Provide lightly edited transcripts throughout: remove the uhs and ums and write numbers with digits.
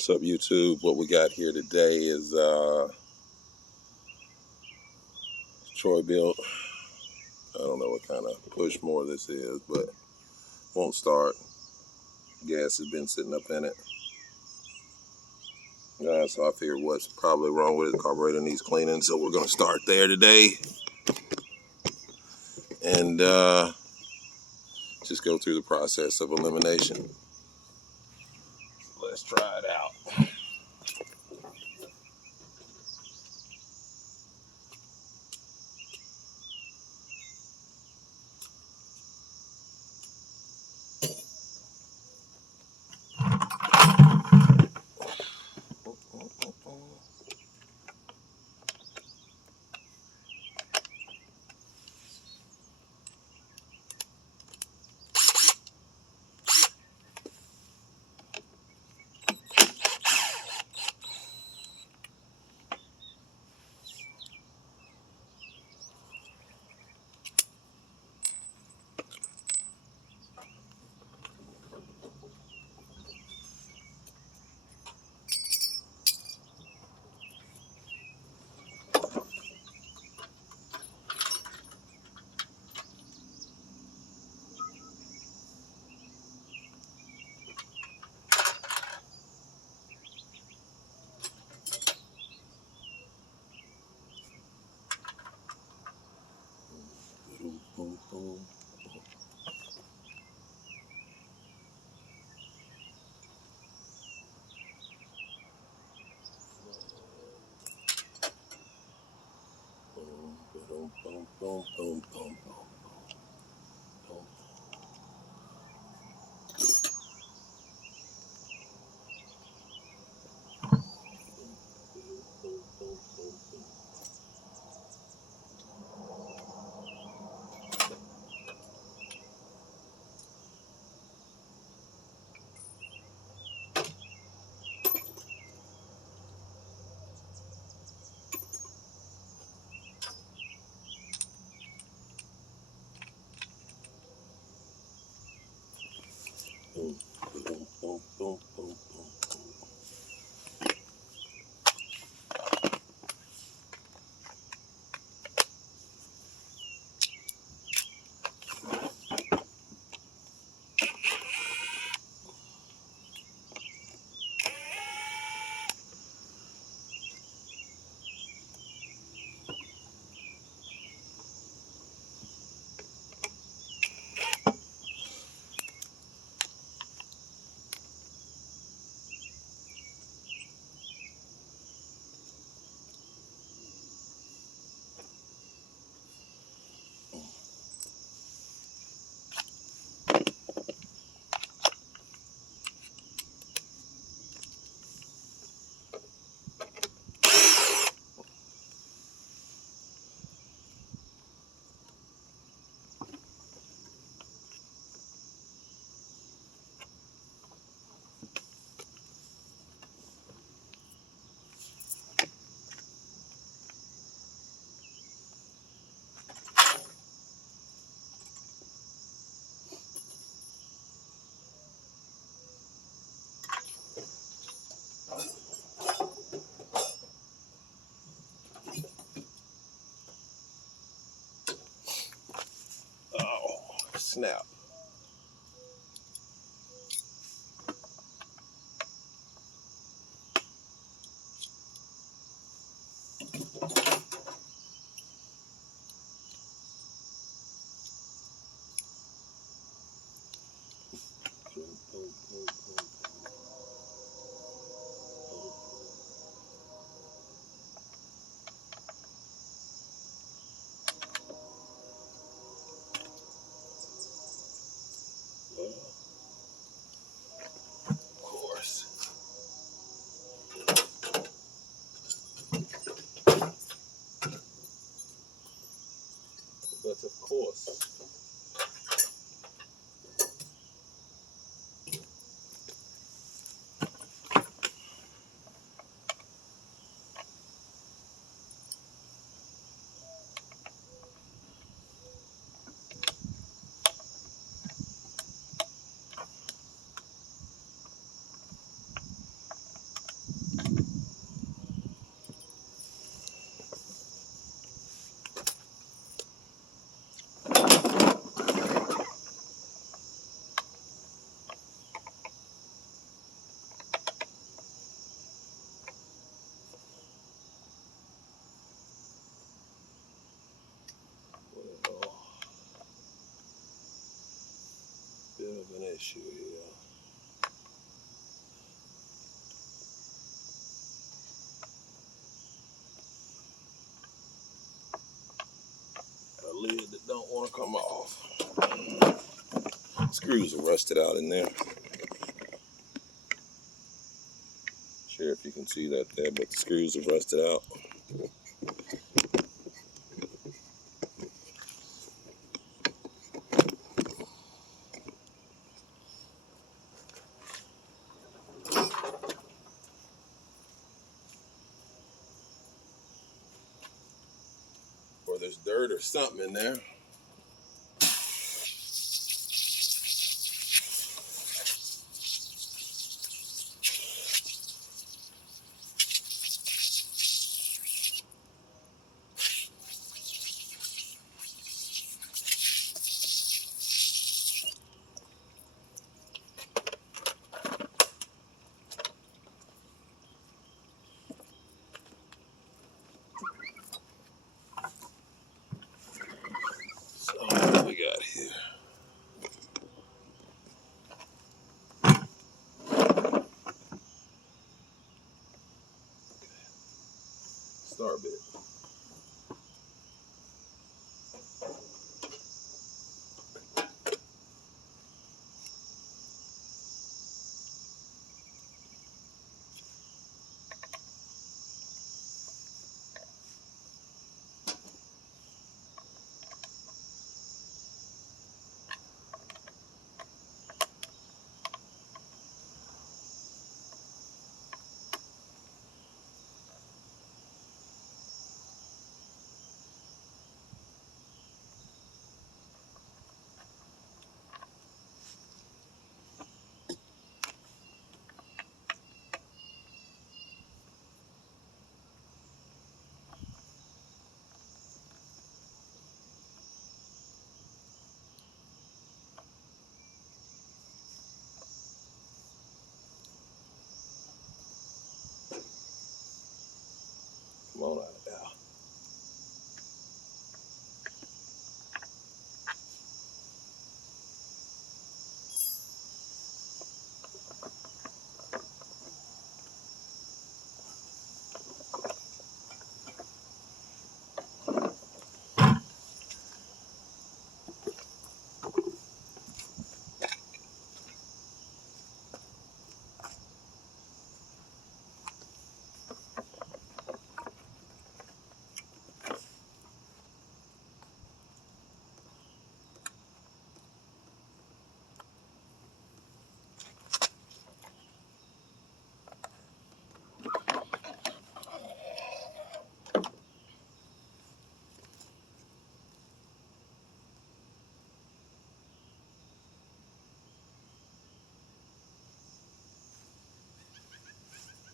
What's up, YouTube? What we got here today is Troy built. I don't know what kind of push more this is, but won't start. Gas has been sitting up in it. So I figured what's probably wrong with it. The carburetor needs cleaning, so we're going to start there today. And just go through the process of elimination. Let's try it out. Boom, boom. Boom, boom, boom, boom, boom, boom. Boom, boom, boom, boom, boom, boom. Oh, snap. Of course. But of course. issue here. A lid that don't want to come off. Screws are rusted out in there. Sure if you can see that there, but the screws are rusted out. Or there's dirt or something in there. So what we got here? Start bit. Come on out of there.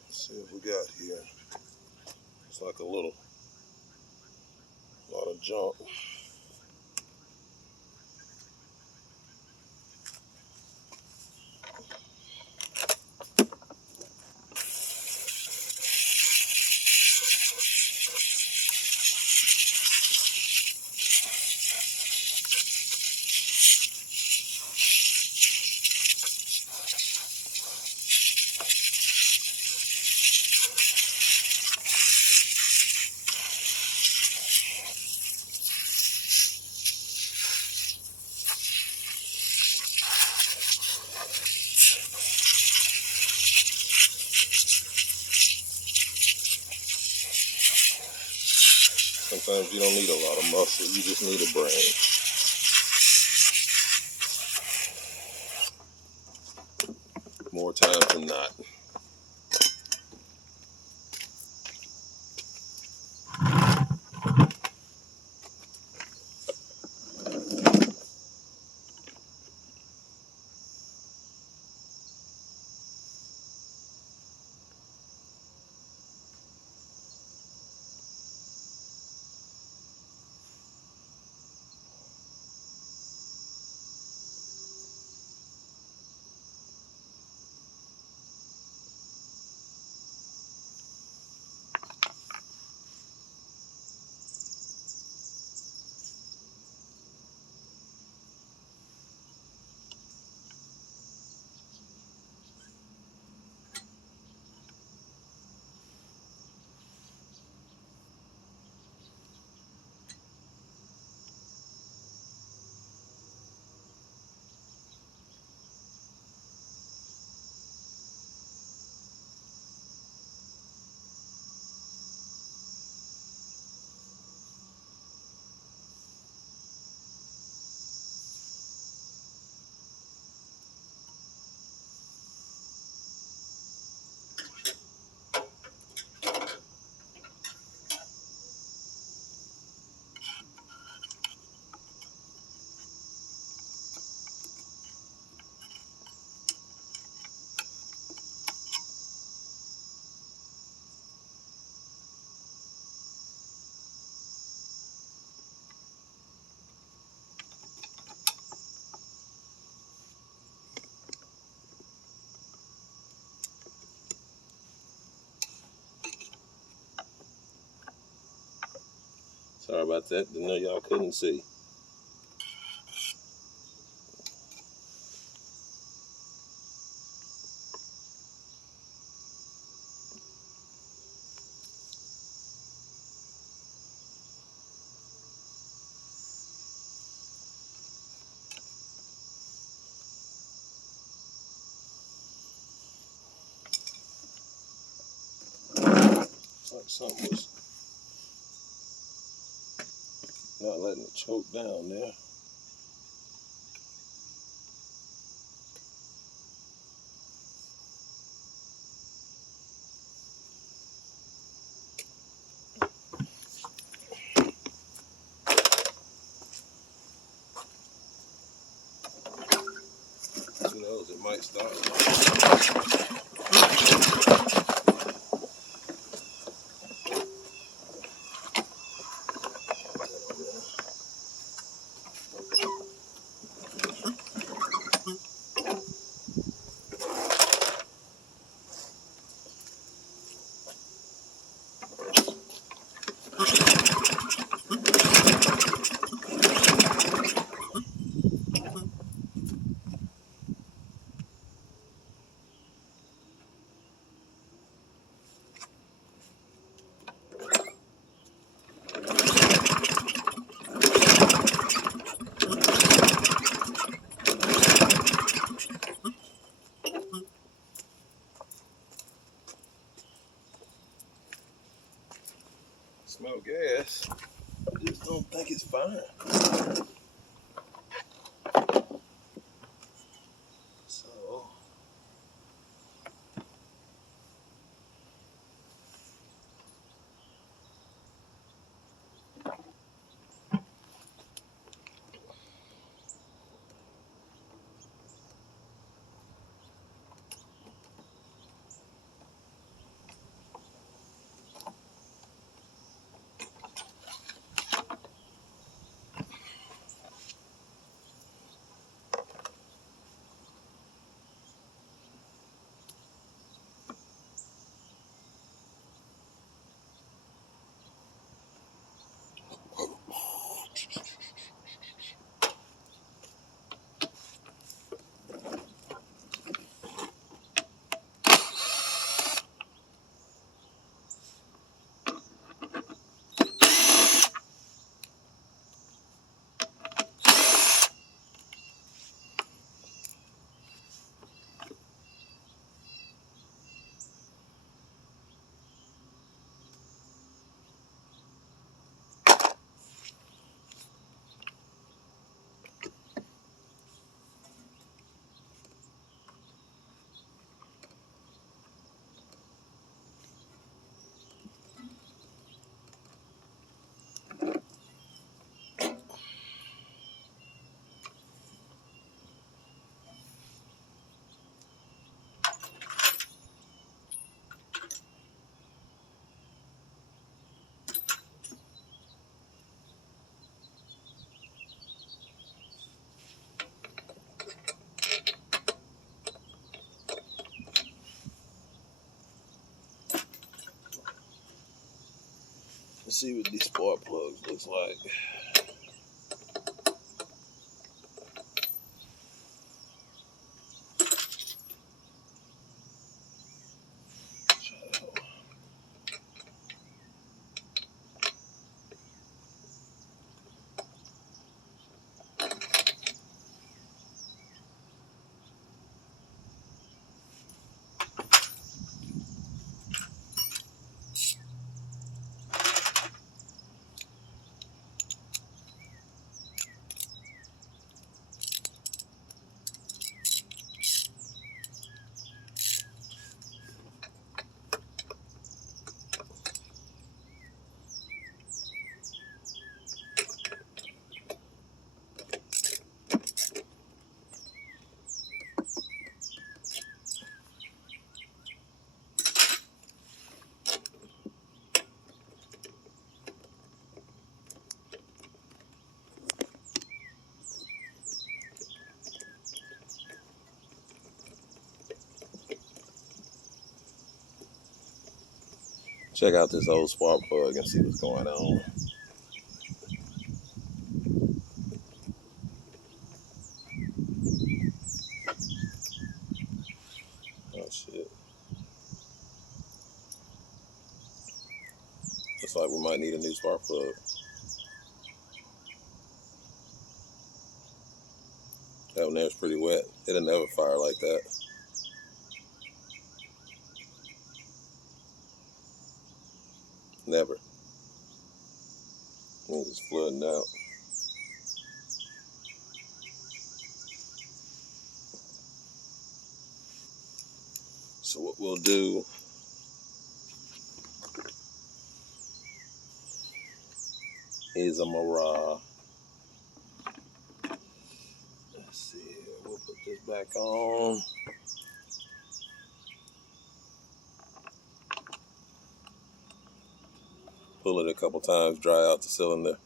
Let's see what we got here. It's like a lot of junk. Sometimes you don't need a lot of muscle, you just need a brain. More times than not. Sorry about that. Didn't know y'all couldn't see. Like something was not letting it choke down there. Who knows, it might start. Smell gas. I just don't think it's fine. So let's see what these spark plugs looks like. Check out this old spark plug and see what's going on. spark plug. That one there's pretty wet. It'll never fire like that. Never. It's just flooding out. So what we'll do is I'm gonna let's see here. We'll put this back on. Pull it a couple times, dry out the cylinder.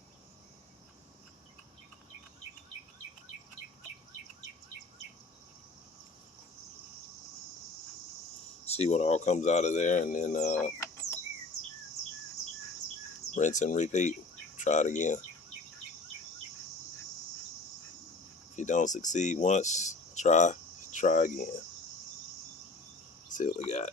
See what all comes out of there, and then rinse and repeat. Try it again. If you don't succeed once, try again. See what we got.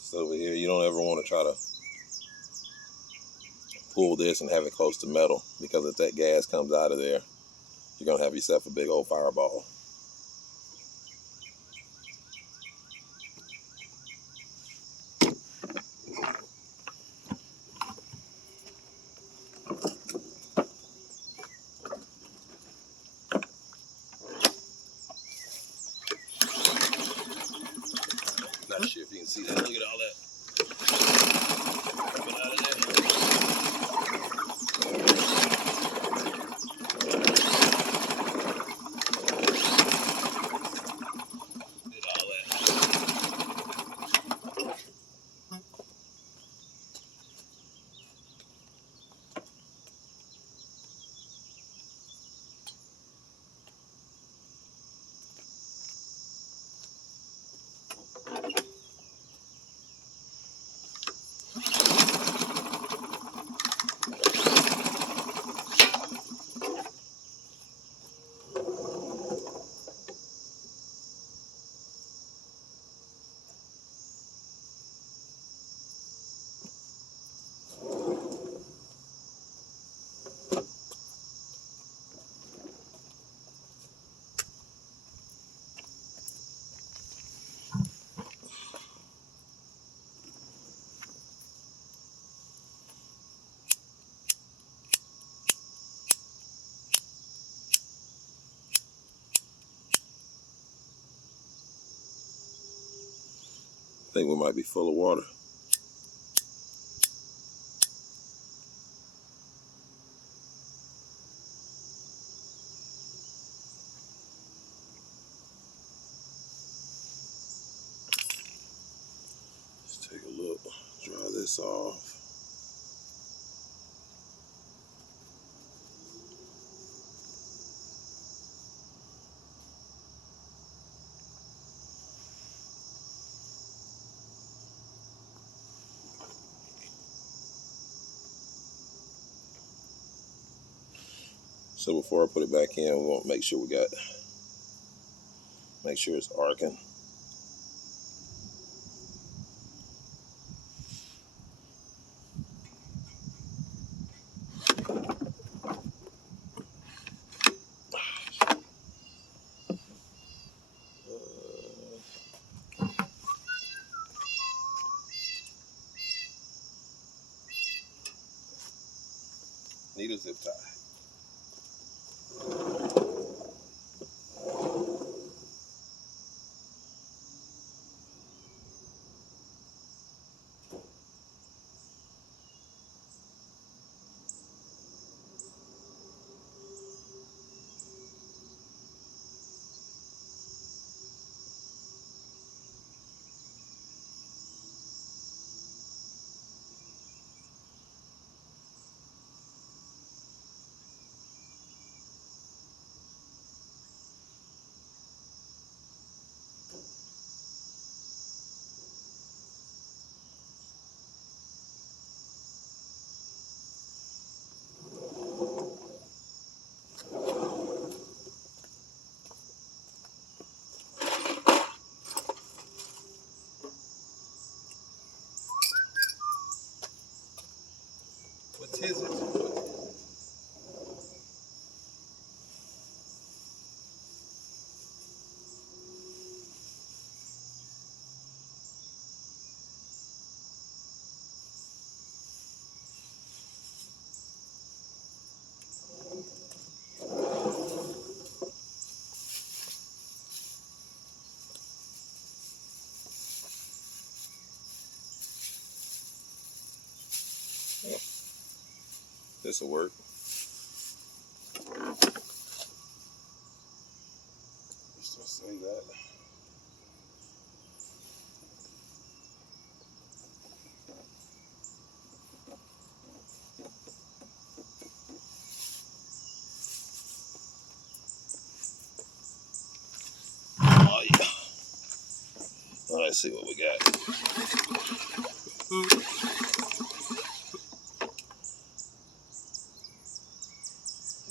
So over here, you don't ever want to try to pull this and have it close to metal, because if that gas comes out of there, you're gonna have yourself a big old fireball. Not sure if you can see that. Look at all that coming out of there. Look at all that. I think we might be full of water. Let's take a look. Dry this off. So before I put it back in, we want to make sure it's arcing. Need a zip tie. this will work. Let's just say that. Oh yeah. Let's see what we got.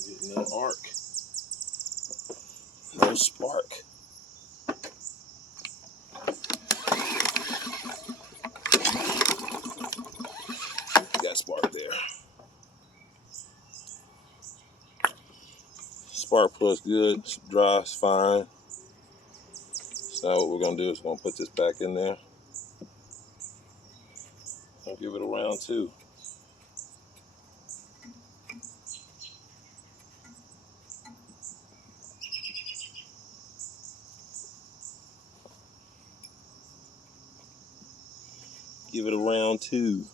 Getting no arc. No spark. Got spark there. Spark plus good. Dry is fine. So now what we're gonna do is we're gonna put this back in there. I'll give it a round 2. Give it a round 2.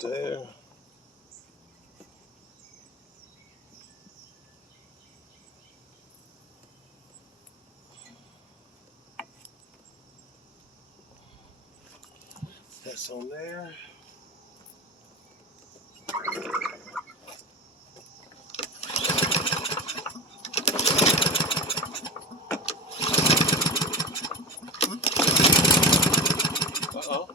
There. That's on there. Uh-oh.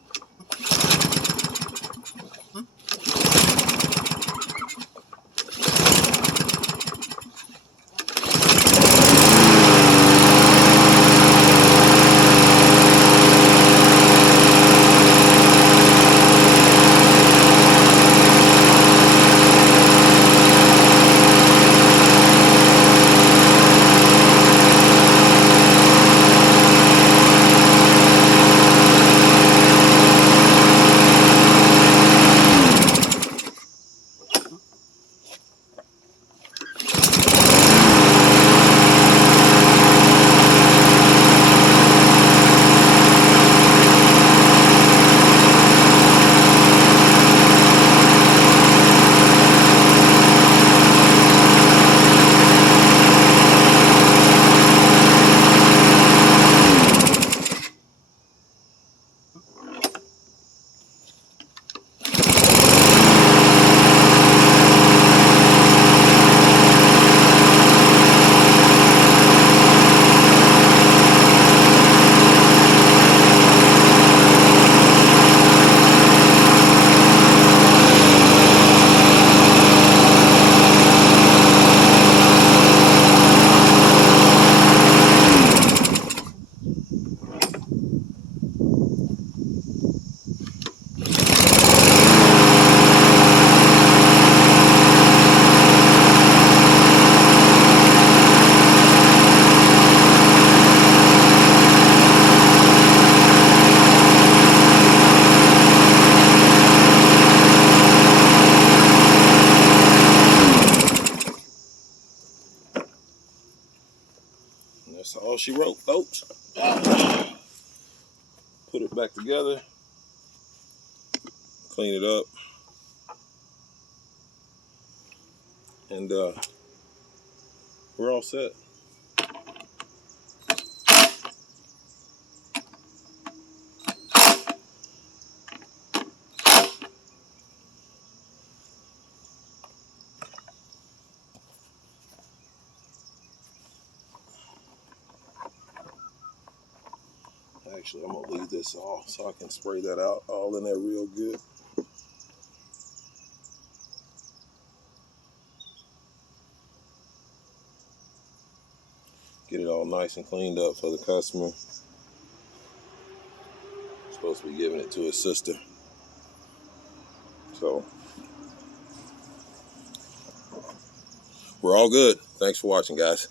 That's all she wrote, folks. Put it back together. Clean it up. And we're all set. Actually, I'm gonna leave this off so I can spray that out all in there real good. Get it all nice and cleaned up for the customer. Supposed to be giving it to his sister. So we're all good. Thanks for watching, guys.